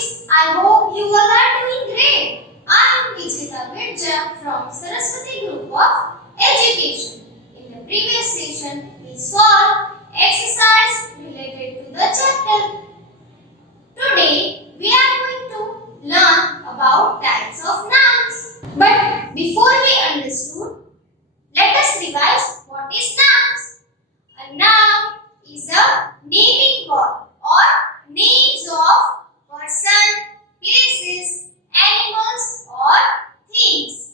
kids, I hope you all are doing great. I am Vijita Mirja from Saraswati Group of Education. In the previous session, we solved exercise related to the chapter. Today, we are going to learn about types of nouns. But before we understood, let us revise what is nouns. A noun is a naming word or names of person, places, animals or things.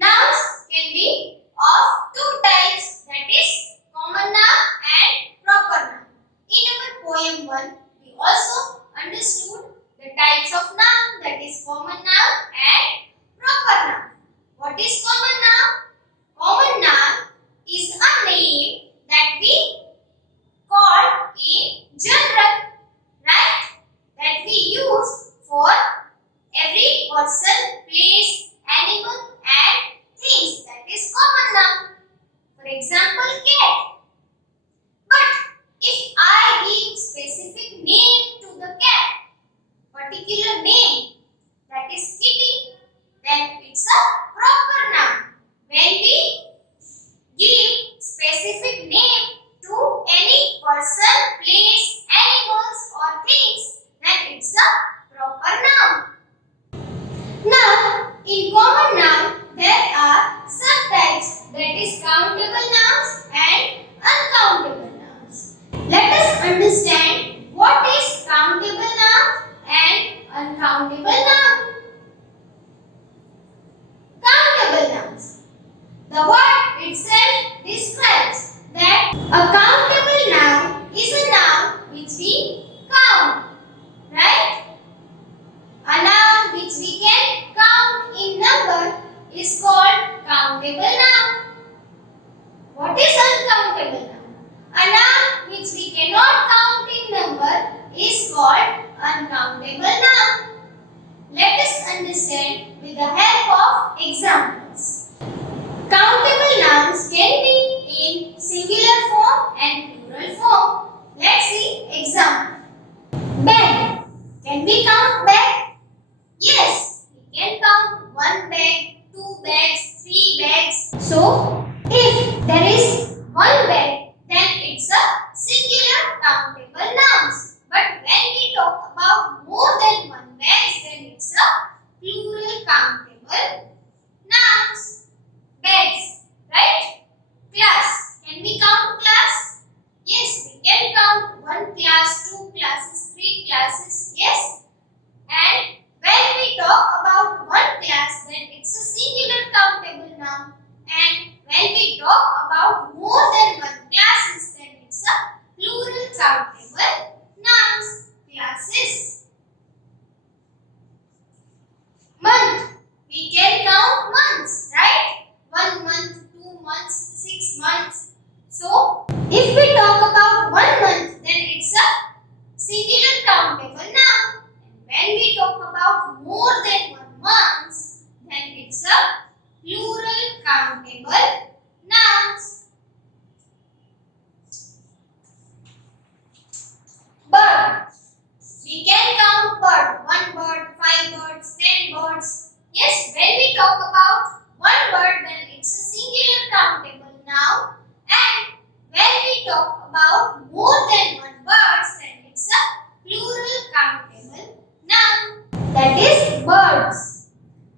Nouns can be of two types, that is common noun and proper noun. In our poem 1, we also understood the types of noun, that is common noun and proper noun. What is common noun? Common noun is a name that we call in general, right? That we use for every person, place, animal and things. That is common noun. For example, cat. But if I give specific name to the cat, particular name, that is kitty, then it's a proper noun. When we give specific name to any person, place, animals or things, then it's a proper noun. Now, in common noun, there are subtypes, that is countable nouns and uncountable nouns. Let us understand what is countable noun and uncountable noun. Countable nouns. The word itself describes that a countable noun is a noun which we count, right? A noun which we can count in number is called countable noun. What is uncountable noun? A noun which we cannot count in number is called uncountable noun. Let us understand with the help of examples. Countable nouns can be in singular form and plural form. Let's see example. Bag. Can we count bag? Yes, we can count 1 bag, 2 bags, 3 bags. So, if there is 1 bag, then it's a singular countable nouns. But when we talk about more than 1 bag, then it's a plural countable nouns. Bags, right? Class. Can we count class? Yes, we can count 1 class, 2 classes, 3 classes. Yes. And when we talk about 1 class, then it's a singular countable noun. And when we talk about more than 1 classes, then it's a plural countable nouns. Classes. Month. We can count months, right? 1 month, 2 months, 6 months. So, if we talk about 1 month, then it's a singular countable noun. And when we talk about more than 1 month, then it's a plural countable nouns. Bird. We can count bird. 1 bird, 5 birds, 10 birds. Yes, when we talk about 1 bird, then it's a singular countable noun. And when we talk about more than 1 bird, then it's a plural countable noun. That is birds.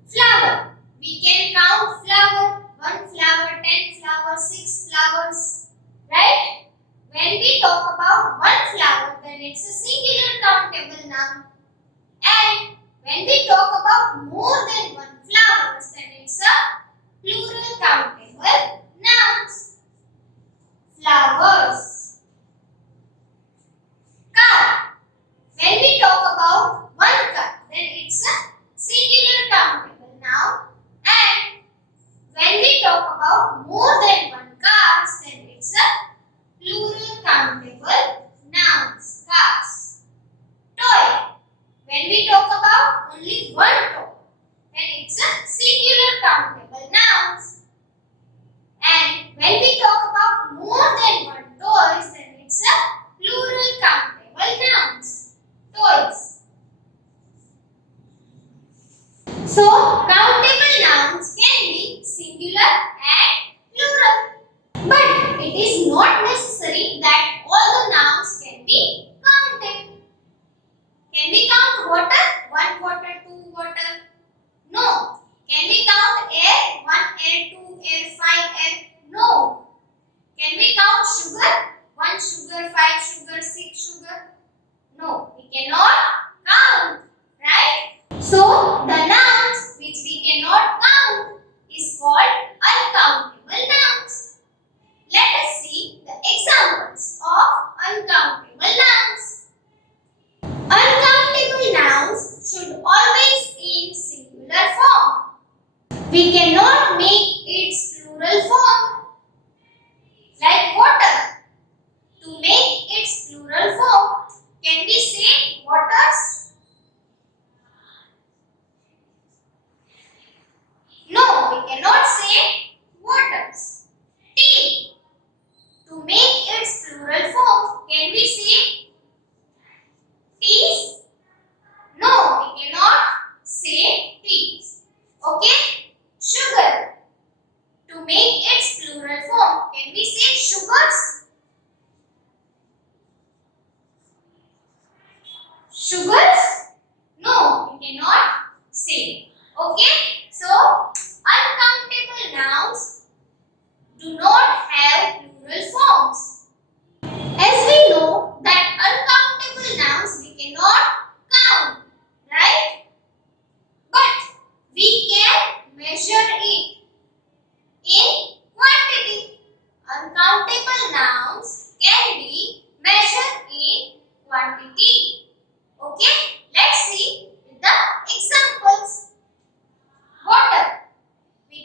Flower. We can count flower. 1 flower, 10 flowers, 6 flowers. Right? When we talk about 1 flower, then it's a singular countable noun. And when we talk about more than 1 flowers, then it's a plural countable nouns. Flowers. Car. When we talk about 1 car, then it's a singular countable noun. And when we talk about more than 1 cars, then it's a plural countable nouns. Cars. Toy. When we talk about only 1 toy, then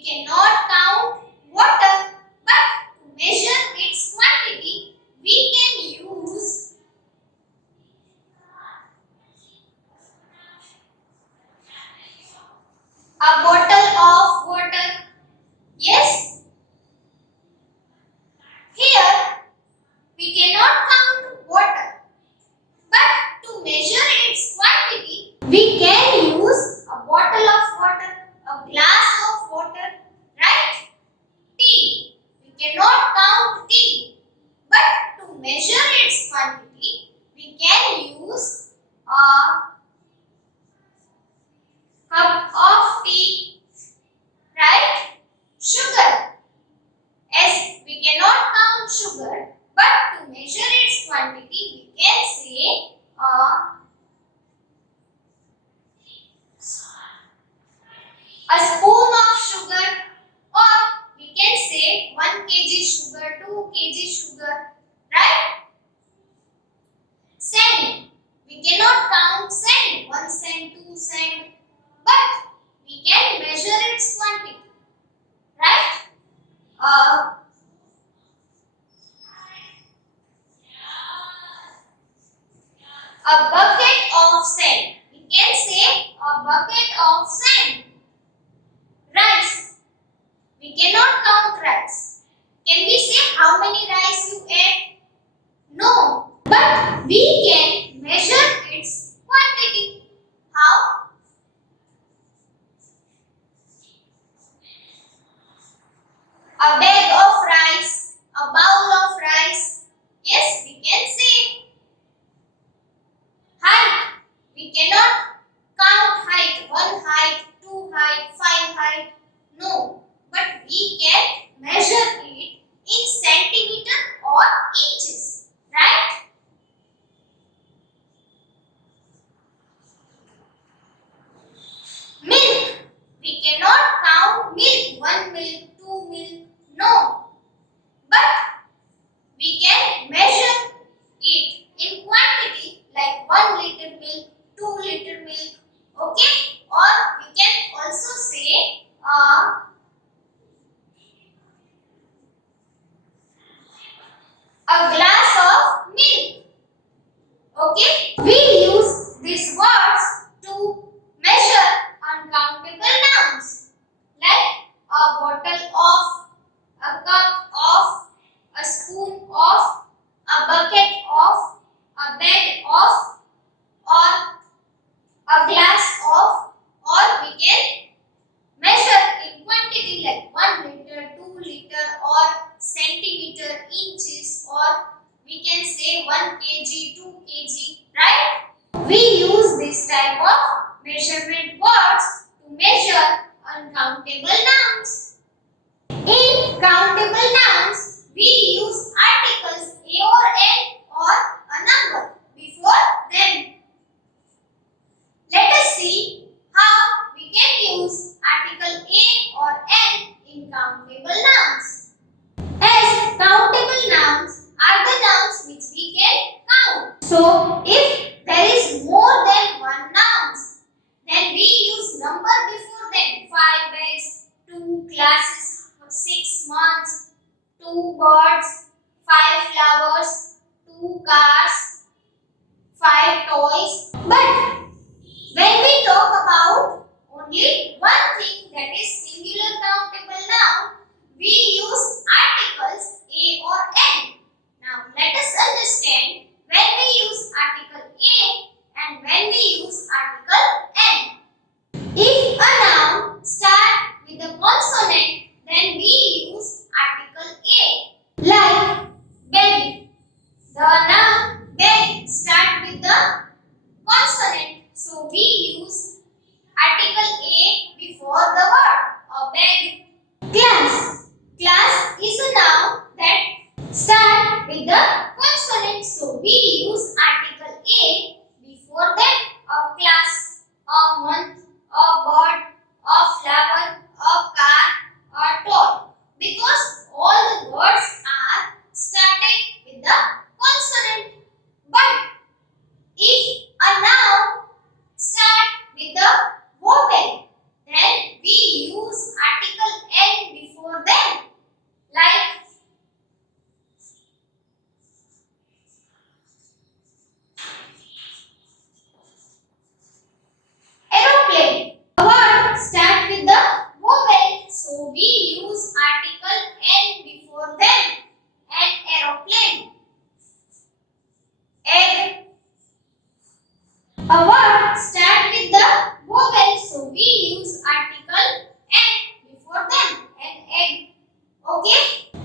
cannot count water, but to measure its quantity, we can use a bottle of water. Yes, here we cannot count water, but to measure its quantity, we can use a bottle of water, a glass of water, right? Tea. We cannot count tea, but to measure its quantity, we can use a cup of tea, right? Sugar. As we cannot count sugar, but to measure its quantity, we can say a spoon of sugar, or we can say 1 kg sugar, 2 kg sugar, right? Sand. We cannot count sand, 1 cent, 2 cent, but we can measure its quantity, right? A bucket of sand. We can say a bucket of sand. Rice. We cannot count rice. Can we say how many rice you ate? No. But we can measure its quantity. How? A bag of rice, a bowl of rice. Yes, we can say. Height. We cannot count height. 1 height, 2 height, 5 height. No. But we can measure it in centimeter or inches. Right? Milk. We cannot count milk. 1 milk, 2 milk. No. But we can measure it in quantity like 1 liter milk, 2 liter milk. Okay? Or we can also say a glass of milk. Okay? We use these words to measure uncountable nouns like a bottle of, a cup of, a spoon of, a bucket of, a bag of, or a glass of, or we can measure in quantity like 1 liter, 2 liter, or centimeter, inches, or we can say 1 kg, 2 kg, right? We use this type of measurement words to measure uncountable nouns. In countable nouns, we use articles a or an or a number before them. Let us see how we can use article a or an in countable nouns. As countable nouns are the nouns which we can count. So, if there is more than one nouns, then we use number before them. 5 bags, 2 glasses for 6 months, 2 birds, 5 flowers, 2 cars, 5 toys. But when we talk about only one thing, that is singular countable noun, we use articles a or an. Now let us understand when we use article a and when we use article an. If a noun starts with a consonant, then we use article a. Like baby. The noun bag starts with the consonant. So we use article a before the word. A bag,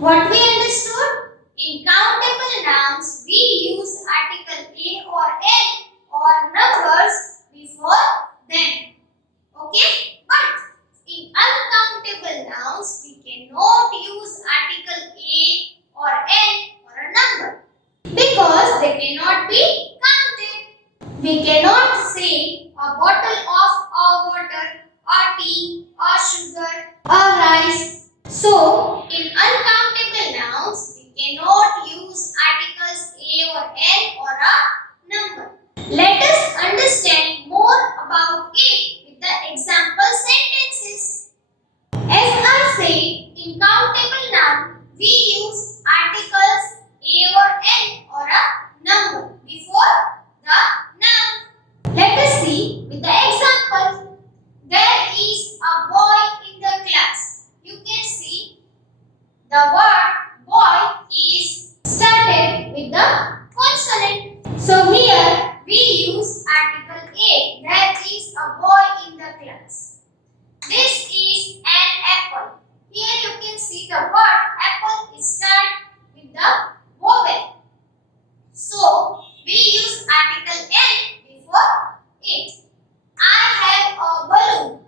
What we understood? In countable nouns, we use article a or n or numbers before them. Okay? But in uncountable nouns, we cannot use article a or n or a number because they cannot be counted. We cannot say a bottle of water, or tea, or sugar, or rice. So, in uncountable nouns, we cannot use articles a or n or a number. Let us understand more about it with the example sentences. As I say, in countable noun, we use articles a or n or a number before the noun. Let us see with the example. There is a boy in the class. You can see the word boy is started with the consonant. So here we use article a. There is a boy in the class. This is an apple. Here you can see the word apple is started with the vowel. So we use article n before it. I have a balloon.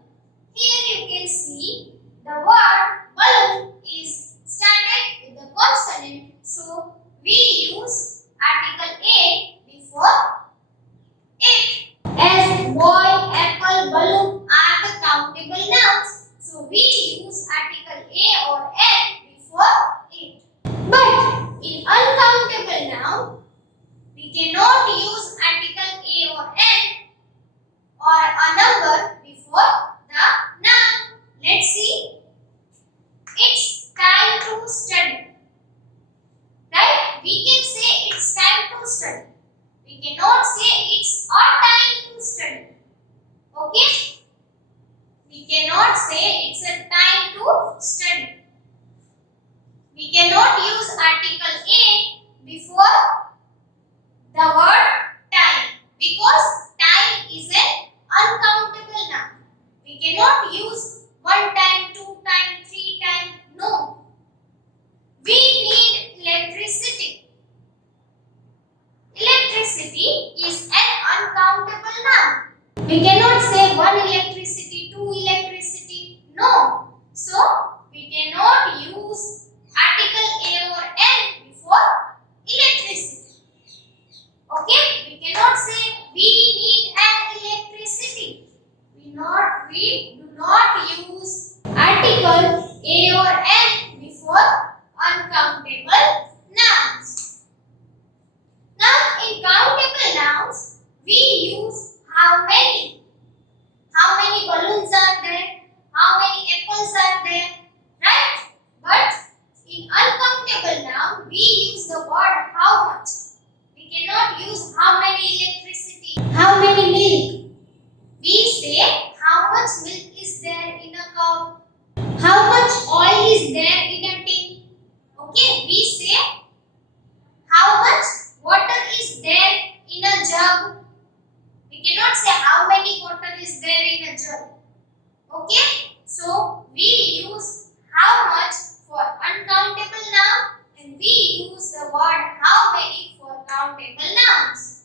Here you can see the word balloon is started with the consonant. So we use article a before it. As boy, apple, balloon are the countable nouns. So we use article a or n before it. But in uncountable noun, we cannot use article a or n or a number before the noun. Let's see. It's time to study. Right? We can say it's time to study. We cannot say it's our time to study. Okay? We cannot say it's a time to study. We cannot use article a before the word time because time is an uncountable noun. We cannot use 1 time, 2 time, 3 time. No. We need electricity. Electricity is an uncountable noun. We cannot say 1 electricity, 2 electricity. No. So, we cannot use article a or n before electricity. Okay? We cannot say we need an electricity. We do not use article a or n before uncountable nouns. Now, in countable nouns, we use how many. How many balloons are there? How many apples are there? Right? But in uncountable noun, we use the word how much. We cannot use how many electricity, how many milk. We say how much milk is there in a cup, how much oil is there in a tin. Okay, we say how much water is there in a jug. We cannot say how many water is there in a jug. Okay, so we use how much for uncountable noun and we use the word how many for countable nouns.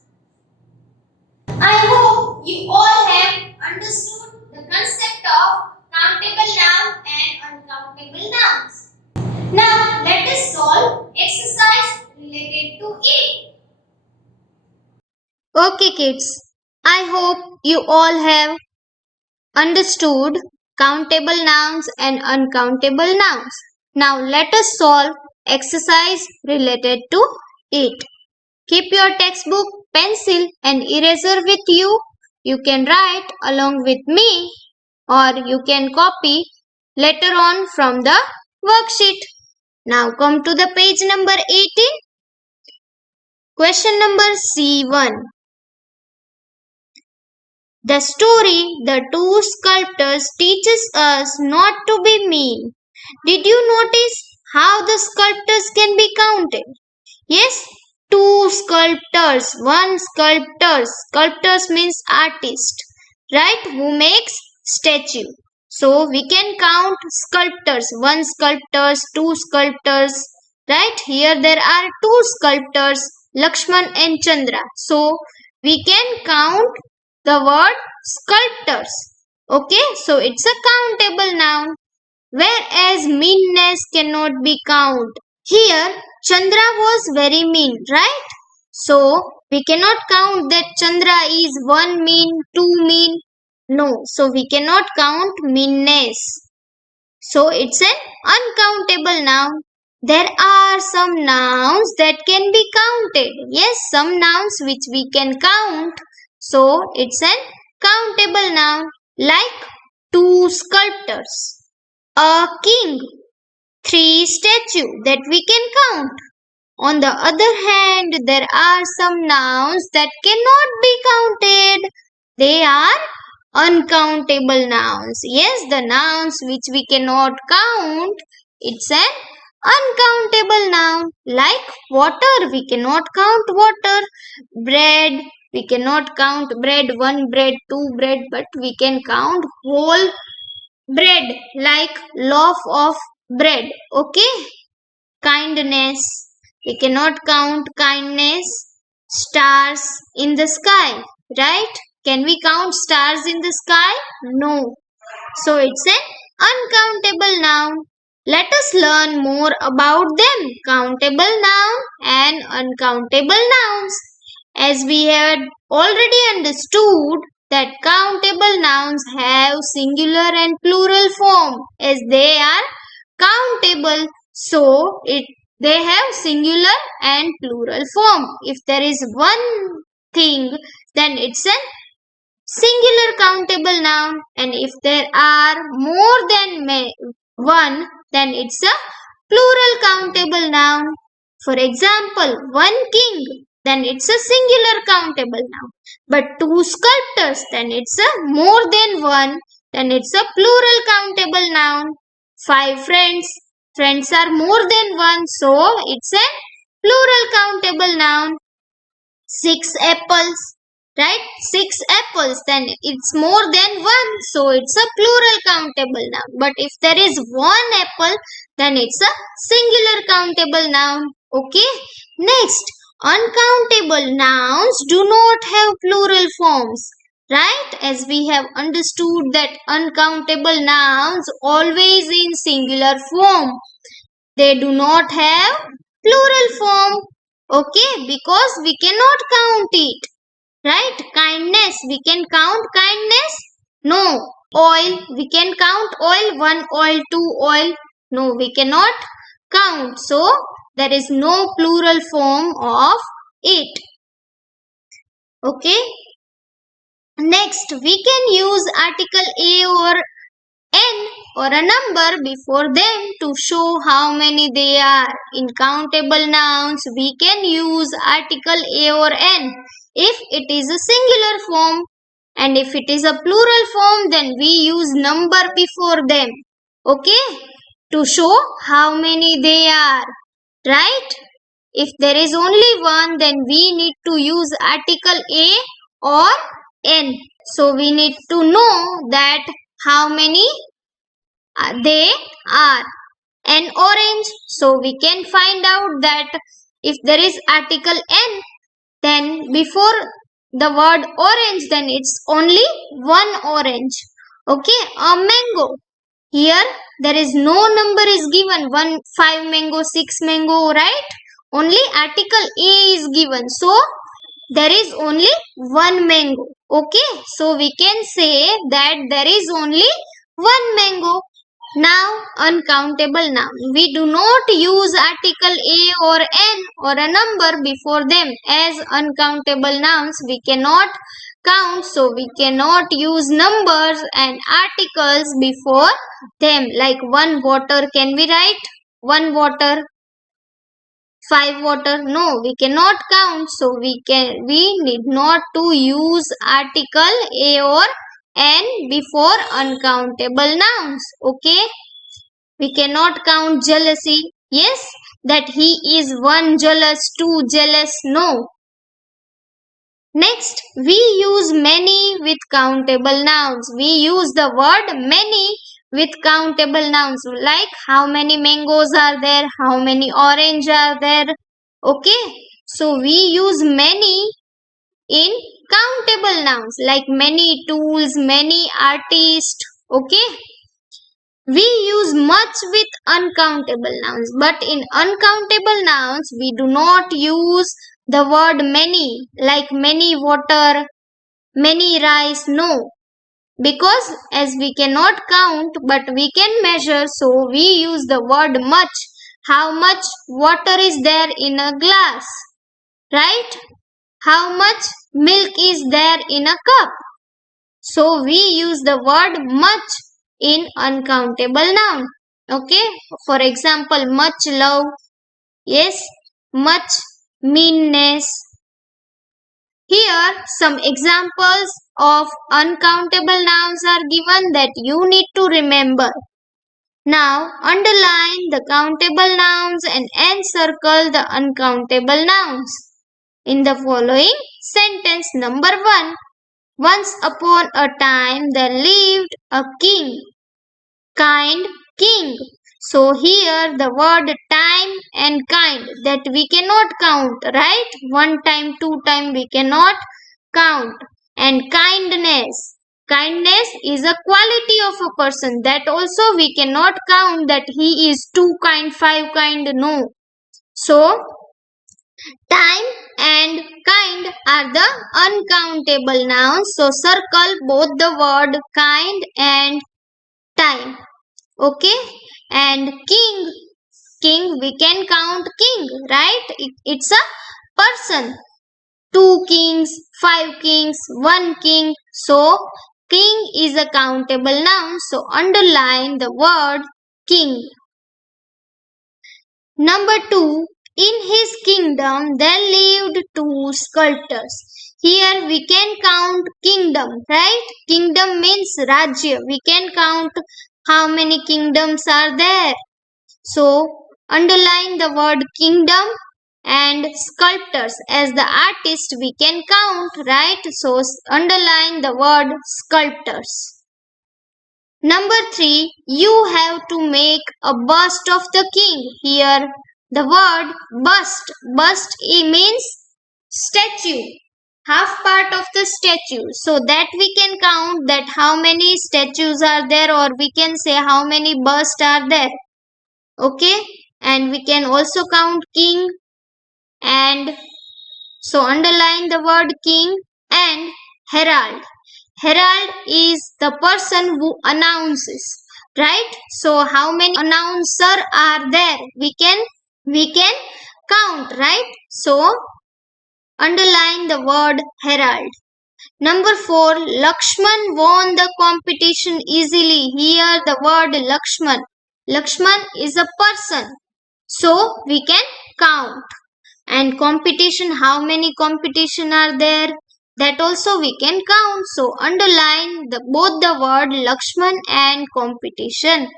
I hope you all have understood the concept of countable noun and uncountable nouns. Now let us solve exercise related to it. Okay, kids. I hope you all have understood countable nouns and uncountable nouns. Now let us solve exercise related to it. Keep your textbook, pencil and eraser with you. You can write along with me or you can copy later on from the worksheet. Now come to the page number 18. Question number C1. The story The Two Sculptors teaches us not to be mean. Did you notice how the sculptors can be counted? Yes, two sculptors, one sculptors. Sculptors means artist, right? Who makes statue. So we can count sculptors. One sculptors, two sculptors. Right? Here there are two sculptors, Lakshman and Chandra. So we can count the word sculptors. Okay? So it's a countable noun. Whereas meanness cannot be counted. Here Chandra was very mean, right? So we cannot count that Chandra is 1 mean, 2 mean. No, so we cannot count meanness. So it's an uncountable noun. There are some nouns that can be counted. Yes, some nouns which we can count. So it's an countable noun like 2 sculptors, a king, 3 statue that we can count. On the other hand, there are some nouns that cannot be counted. They are uncountable nouns. Yes, the nouns which we cannot count, it's an uncountable noun. Like water, we cannot count water. Bread, we cannot count bread, 1 bread, 2 bread, but we can count whole bread like loaf of bread. Okay? Kindness, we cannot count kindness. Stars in the sky, right? Can we count stars in the sky? No. So it's an uncountable noun. Let us learn more about them, countable noun and uncountable nouns. As we had already understood that countable nouns have singular and plural form as they are countable, so they have singular and plural form. If there is one thing, then it's a singular countable noun, and if there are more than one, then it's a plural countable noun. For example, 1 king, then it's a singular countable noun. But 2 sculptors, then it's a more than one, then it's a plural countable noun. 5 friends, friends are more than one, so it's a plural countable noun. 6 apples, right? 6 apples, then it's more than one, so it's a plural countable noun. But if there is 1 apple, then it's a singular countable noun. Okay? Next, uncountable nouns do not have plural forms. Right? As we have understood that uncountable nouns always in singular form. They do not have plural form. Okay? Because we cannot count it. Right? Kindness. We can count kindness? No. Oil. We can count oil. 1 oil, 2 oil. No, we cannot count. So, there is no plural form of it. Okay? Next, we can use article A or N or a number before them to show how many they are. In countable nouns, we can use article A or N if it is a singular form, and if it is a plural form, then we use number before them. Okay? To show how many they are. Right? If there is only one, then we need to use article A or N. So we need to know that how many they are. An orange. So we can find out that if there is article N, then before the word orange, then it's only 1 orange. Okay, a mango. Here there is no number is given, 1, 5 mango, 6 mango, right? Only article A is given. So there is only 1 mango. Okay, so we can say that there is only 1 mango. Now, uncountable noun. We do not use article A or N or a number before them. As uncountable nouns, we cannot count, so we cannot use numbers and articles before them. Like 1 water, can we write 1 water? 5 water? No, we cannot count, so we need not to use article A or N before uncountable nouns. Okay? We cannot count jealousy. Yes, that he is 1 jealous, 2 jealous. No. Next, we use many with countable nouns. We use the word many with countable nouns, like how many mangoes are there, how many orange are there. Okay, so we use many in countable nouns, like many tools, many artists. Okay, we use much with uncountable nouns, but in uncountable nouns we do not use the word many, like many water, many rice. No, because as we cannot count but we can measure, so we use the word much. How much water is there in a glass, right? How much milk is there in a cup? So we use the word much in uncountable noun. Okay, for example, much love, yes, much meanness. Here some examples of uncountable nouns are given that you need to remember. Now underline the countable nouns and encircle the uncountable nouns. In the following sentence, number 1. Once upon a time there lived a kind king. So here the word time and kind, that we cannot count, right? One time, two time we cannot count. And kindness. Kindness is a quality of a person, that also we cannot count that he is 2 kind, 5 kind, no. So time and kind are the uncountable nouns. So circle both the word kind and time. Okay, and king we can count king, right? It's a person. 2 kings, 5 kings, 1 king. So king is a countable noun, so underline the word king. Number 2, in his kingdom there lived 2 sculptors. Here we can count kingdom, right? Kingdom means Rajya. We can count how many kingdoms are there. So underline the word kingdom and sculptors. As the artist we can count, right? So underline the word sculptors. Number 3, you have to make a bust of the king. Here the word bust. Bust means statue. Half part of the statue. So that we can count that how many statues are there, or we can say how many busts are there. Okay. And we can also count king, and so underline the word king. And herald. Herald is the person who announces, right? So how many announcer are there? We can count, right? So underline the word herald. Number 4, Lakshman won the competition easily. Here the word Lakshman. Lakshman is a person, so we can count. And competition, how many competition are there? That also we can count. So underline both the word Lakshman and competition.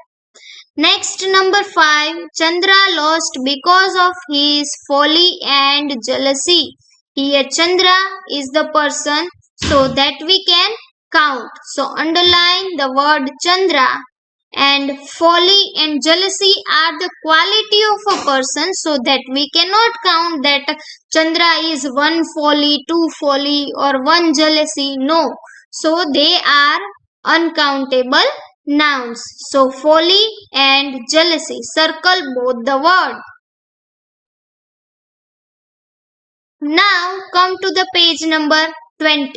Next, number 5, Chandra lost because of his folly and jealousy. Here Chandra is the person, so that we can count. So underline the word Chandra. And folly and jealousy are the quality of a person, so that we cannot count that Chandra is 1 folly, 2 folly, or 1 jealousy. No. So they are uncountable nouns. So folly and jealousy. Circle both the word. Now come to the page number 20.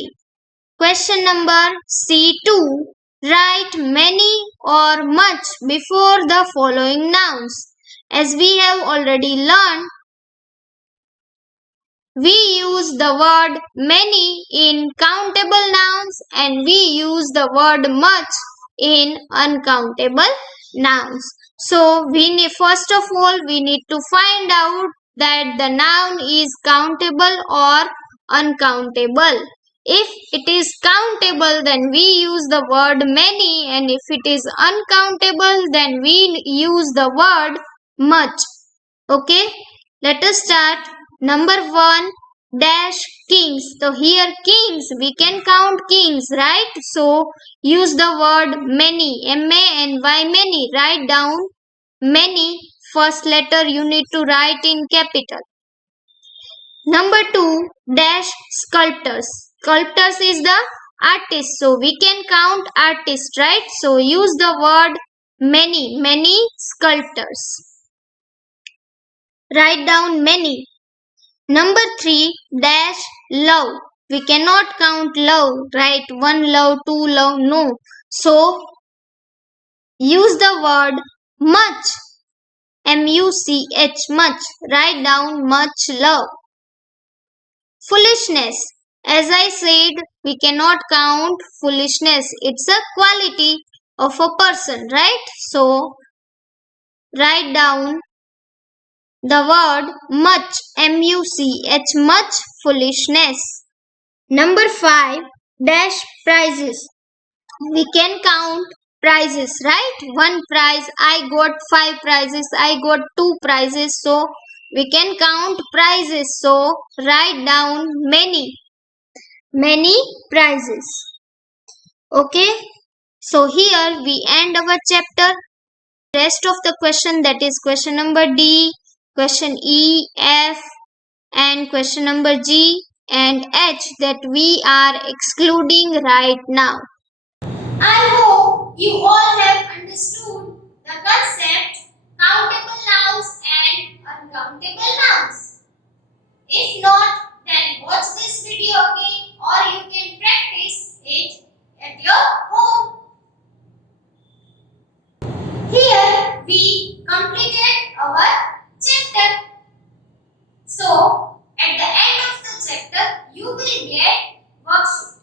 Question number C2. Write many or much before the following nouns. As we have already learned, we use the word many in countable nouns and we use the word much in uncountable nouns. So first of all we need to find out that the noun is countable or uncountable. If it is countable, then we use the word many, and if it is uncountable, then we use the word much. Okay, let us start. Number 1, dash kings. So here kings, we can count kings, right? So use the word many, M-A-N-Y, many. Write down many. First letter you need to write in capital. Number 2, dash sculptors. Sculptors is the artist. So we can count artists, right? So use the word many, many sculptors. Write down many. Number 3, dash love. We cannot count love, right? One love, two love, no. So use the word much. M-U-C-H, much. Write down much love. Foolishness. As I said, we cannot count foolishness. It's a quality of a person, right? So write down the word much. M-U-C-H, much foolishness. Number 5, dash prizes. We can count prizes, right? One prize, I got 5 prizes, I got 2 prizes. So we can count prizes. So write down many, many prizes. Okay. So here we end our chapter. Rest of the question, that is question number D, question E, F, and question number G and H, that we are excluding right now. I hope you all have understood the concept countable nouns and uncountable nouns. If not, then watch this video again or you can practice it at your home. Here we completed our chapter. So, at the end of the chapter, you will get worksheet.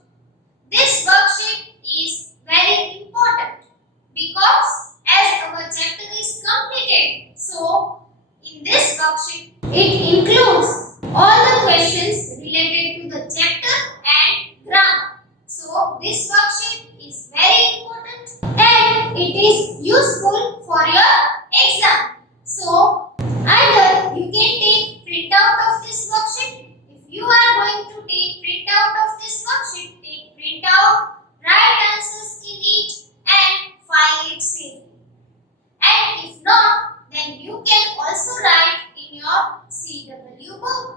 This worksheet is very important because as our chapter is completed, so in this worksheet, it includes all the questions related to the chapter and grammar. So, this worksheet is very important and it is useful for your exam. So, either you can take printout of this worksheet. If you are going to take printout of this worksheet, take printout, write answers in it and file it safely. And if not, then you can also write in your CW book.